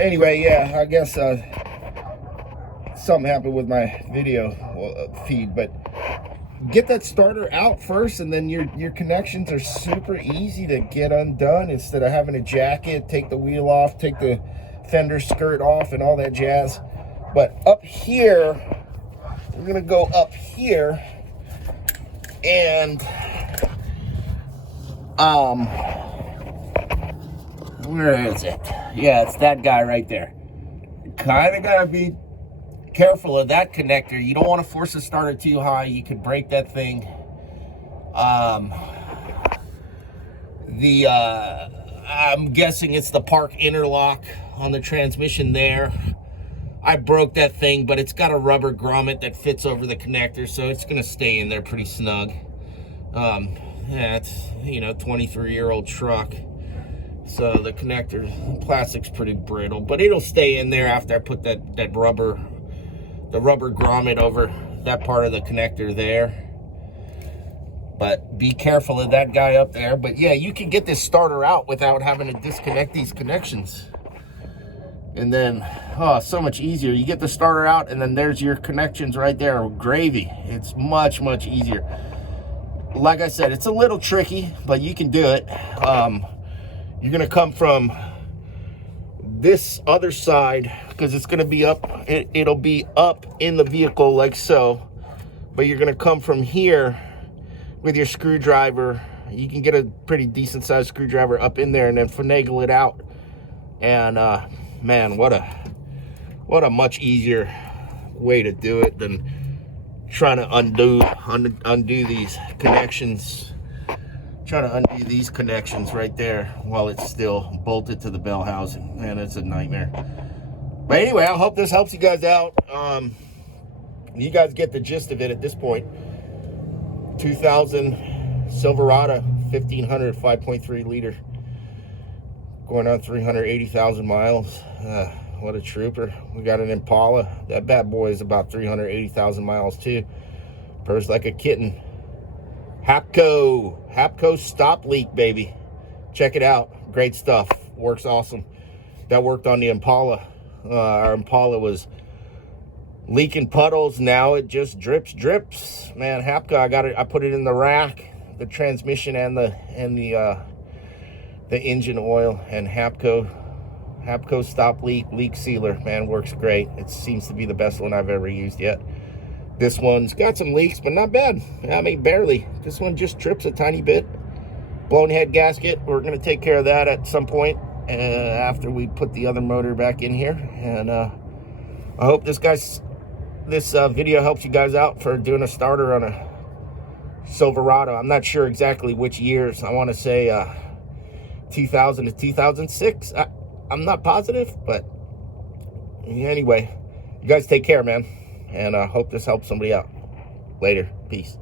Anyway, yeah, I guess something happened with my video feed, but get that starter out first, and then your connections are super easy to get undone instead of having to jack it, take the wheel off, take the fender skirt off, and all that jazz. But up here, we're gonna go up here, and where is it? Yeah, it's that guy right there. Kind of gotta be careful of that connector. You don't want to force the starter too high. You could break that thing. I'm guessing it's the park interlock on the transmission there. I broke that thing, but it's got a rubber grommet that fits over the connector, so it's gonna stay in there pretty snug. Yeah, it's, 23-year-old truck, so the connector plastic's pretty brittle, but it'll stay in there after I put the rubber grommet over that part of the connector there. But be careful of that guy up there. But yeah, you can get this starter out without having to disconnect these connections. And then, oh, so much easier. You get the starter out, and then there's your connections right there. Gravy. It's much, much easier. Like I said, it's a little tricky, but you can do it. You're going to come from this other side, because it's going to be up. It'll be up in the vehicle like so. But you're going to come from here with your screwdriver. You can get a pretty decent sized screwdriver up in there and then finagle it out. And man, what a much easier way to do it than trying to undo these connections. Trying to undo these connections right there while it's still bolted to the bell housing. Man, it's a nightmare. But anyway, I hope this helps you guys out. You guys get the gist of it at this point. 2000 Silverado 1500 5.3 liter, going on 380,000 miles. What a trooper. We got an Impala. That bad boy is about 380,000 miles too. Purrs like a kitten. Hapco stop leak, baby. Check it out. Great stuff. Works awesome. That worked on the Impala. Our Impala was leaking puddles. Now it just drips. Man, Hapco, I put it in the rack, the transmission and the engine oil, and Hapco stop leak sealer, man, works great. It seems to be the best one I've ever used yet. This one's got some leaks, but not bad. I mean, barely. This one just trips a tiny bit. Blown head gasket. We're going to take care of that at some point after we put the other motor back in here. And I hope this video helps you guys out for doing a starter on a Silverado. I'm not sure exactly which years. I want to say 2000 to 2006. I'm not positive, but anyway, you guys take care, man. And I hope this helps somebody out. Later. Peace.